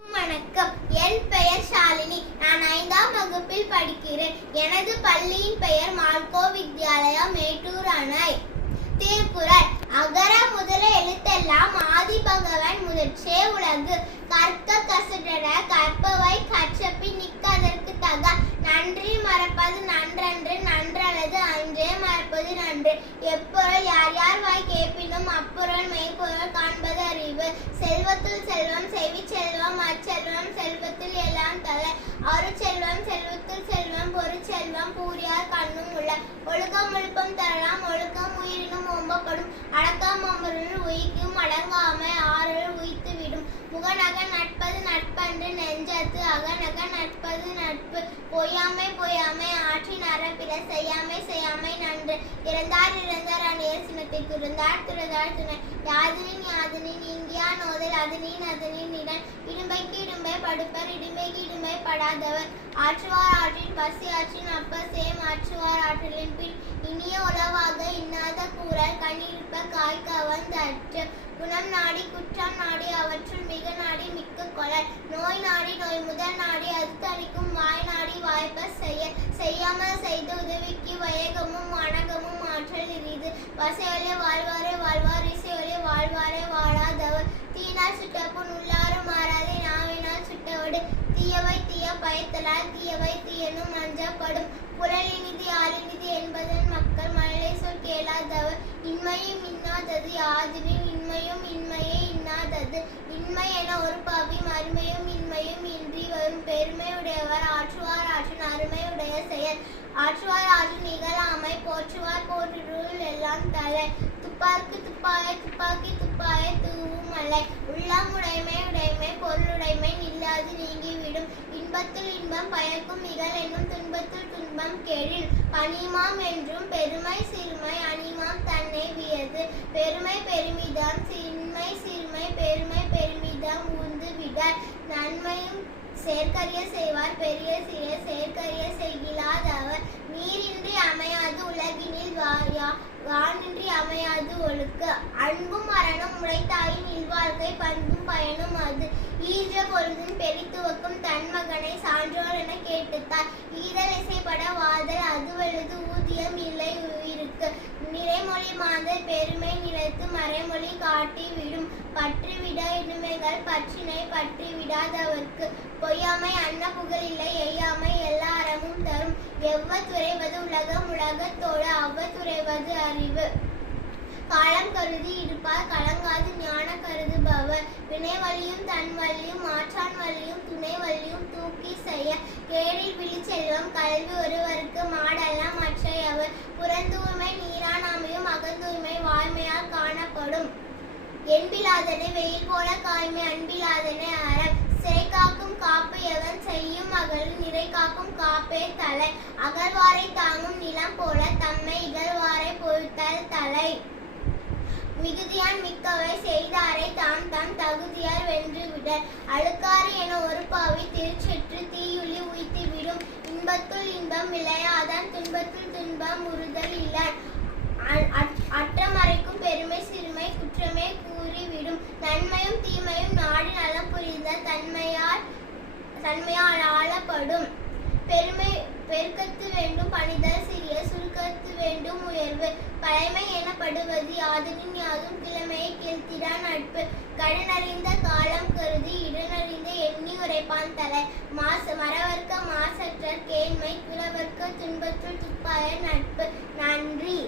வணக்கம். என் பெயர் ஷாலினி. நான் ஐந்தாம் வகுப்பில் படிக்கிறேன். எனது பள்ளியின் பெயர் மால்கோ வித்யாலயா மேட்டூர் அணை. திருக்குறள். அகர முதல எழுத்தெல்லாம் ஆதி பகவன் முதற்றே உலகு. கற்க கசடு எப்பொருள் யார் யார் வாய் கேட்பினும் அப்பொருள் மெய்ப்பொருள் காண்பது அறிவு. செல்வத்துள் செல்வம் செவி செல்வம் அச்செல்வம் செல்வத்தில் எல்லாம் தலை. அருச்செல்வம் செல்வத்தில் செல்வம் பொருட்செல்வம் பூரியார் கண்ணும் உள்ள. ஒழுக்கம் ஒழுக்கம் தரலாம் ஒழுக்கம் உயிரினும் ஓம்பப்படும். அடக்கம் அமருள் உயிக்கும் அடங்காமை ஆறு உயிர் புகனக முகநக நட்பது நட்பன்று நெஞ்சத்து அகநக நட்பது நட்பு. பொய்யாமை பொய்யாமை ஆற்றின் அறப்பிற செய்யாமை செய்யாமை நன்று. இறந்தார் இறந்தார் அநேர் சினத்தை துறந்தார் துறந்தார் துணை. யாதனின் யாதினின் இங்கியா நோதல் அதனின் அதனின் இடன் இடும்பைக்கு இடும்பை படுப்பர் இடுமைக்கு இடும்பை படாதவர். ஆற்றுவார் ஆற்றின் பசி ஆற்றின் அப்ப சேம் ஆற்றுவார் ஆற்றலின் பின். இனிய உளவாக இன்னாத கூறல் கண்ணிருப்ப காய்க்க வந்தற்று குணம் நாடி குற்றம் நாடி அவற்றுள் மிக நாடி மிக்க கொலை. நோய் நாடி நோய் முதல் நாடி அறுத்தளிக்கும் வாய் நாடி வாய்ப்ப செய்ய. செய்யாமல் செய்து உதவிக்கு வயகமும் வணக்கமும் ஆற்றல் இரிது வசையோலே வாழ்வாரே வாழ்வார் இசையோலே வாழ்வாரே வாழாதவர். தீனால் சுட்டப்பு உள்ளாரும் மாறாதே நாவினால் சுட்டவடு. தீயவை தீய பயத்தலால் தீயவை தீய இன்னாதது இன்மையும் இன்மையே இன்னாதது. இன்மை என ஒரு பாவி மறுமையும் இன்மையும் இன்றி வரும் பெருமையுடையவர் ஆற்றுவார் ஆற்றின் அருமையுடைய செயல். ஆற்றுவார் ஆற்றின் நிகழாமை போற்றுவார் போற்றுருள் எல்லாம் தலை துப்பார்க்கு துப்பாய துப்பாக்கி துப்பாய தூவும் மலை உள்ளம் உடைமை உடைமை பொருளுடைமை இல்லாது நீங்கி இன்பத்துள் இன்பம் பயக்கும் இகல் என்னும் துன்பத்துள் துன்பம் கேழில். பனிமாம் என்றும் பெருமை சிறுமை அணிமாம் தன்னை வியது. பெருமை பெருமிதம் சிறுமை சிறுமை பெருமை பெருமிதம் உந்து விடார். நன்மையும் செயற்கரிய செய்வார் பெரிய சிறிய செயற்கரிய செய்கிலாதவர். நீரின்றி அமையாது உலகினில் வாயா வானின்றி அமையாது ஒழுக்க. அன்பும் மரணம் உழைத்தாயின் இல்வாழ்க்கை பண்பும் பயனும் அது. ஈன்ற பொழுதும் பெரித்துவக்கும் தன் மகனை சான்றோர் என கேட்டுத்தார். ஈதல் இசைப்பட வாதல் அதுவழுது ஊதியம் இல்லை உயிருக்கு. நிறைமொழி மாந்தர் பெருமை நிலத்து மறைமொழி காட்டி விடும். பற்றிவிட இனிமைகள் பற்றினை பற்றி விடாதவர்க்கு பொய்யாமை அன்ன புகழ் இல்லை எய்யாமை எல்லாரமும் தரும். எவ்வ துறைவது உலகம் உலகத்தோடு அவ்வ துறைவது அறிவு. காலம் கருதி இருப்பார். கலங்காது ஞான கருதுபவர். வினை வழியும் தன் வழியும் மாற்றான் வழியும் துணை வழியும் தூக்கி செய்ய. கேடில் விழி செல்வம் கல்வி ஒருவருக்கு மாடெல்லாம் மற்றையவர். புறந்தூய்மை நீரான் அமையும் அகந்தூய்மை வாய்மையால் காணப்படும். என்பிலாதனை வெயில் போல காய்மை அன்பிலாதனை அறம் சிறை காக்கும் காப்பு எவன் செய்யும் அகல்? நிறை காக்கும் காப்பே தலை. அகழ்வாரை தாங்கும் நிலம் போல தம்மை இகழ்வாரை பொறுத்தல் தலை. மிகுதியான் மிக்கவை செய்தாரை தாம் தாம் தகுதியார் வென்று விட அழுக்காறு என ஒரு பாவி திருச்செற்று தீயுள்ளி உய்த்து விடும் இன்பத்துள் இன்பம் விளையாதான் துன்பத்துள் துன்பம் உறுதல் இல்லான் அற்றமறைக்கும் பெருமை சிறுமை குற்றமே கூறிவிடும். நன்மையும் தீமையும் நாடு நலம் புரிந்த தன்மையால் தன்மையால் ஆளப்படும். பெருமை பெருக்கத்து வேண்டும் பணிதல் சிறிய சுருக்கத்து வேண்டும் உயர்வு. பழைமை எனப்படுவது யாதனின் யாதும் கிழமையை கீழ்த்திடா நட்பு. கடனறிந்த காலம் கருதி இடனறிந்த எண்ணி உரைப்பான் தலை. மாச மறவர்க்க மாசற்ற கேண்மை குலவர்க்க துன்பத்துள் துப்பாய நட்பு. நன்றி.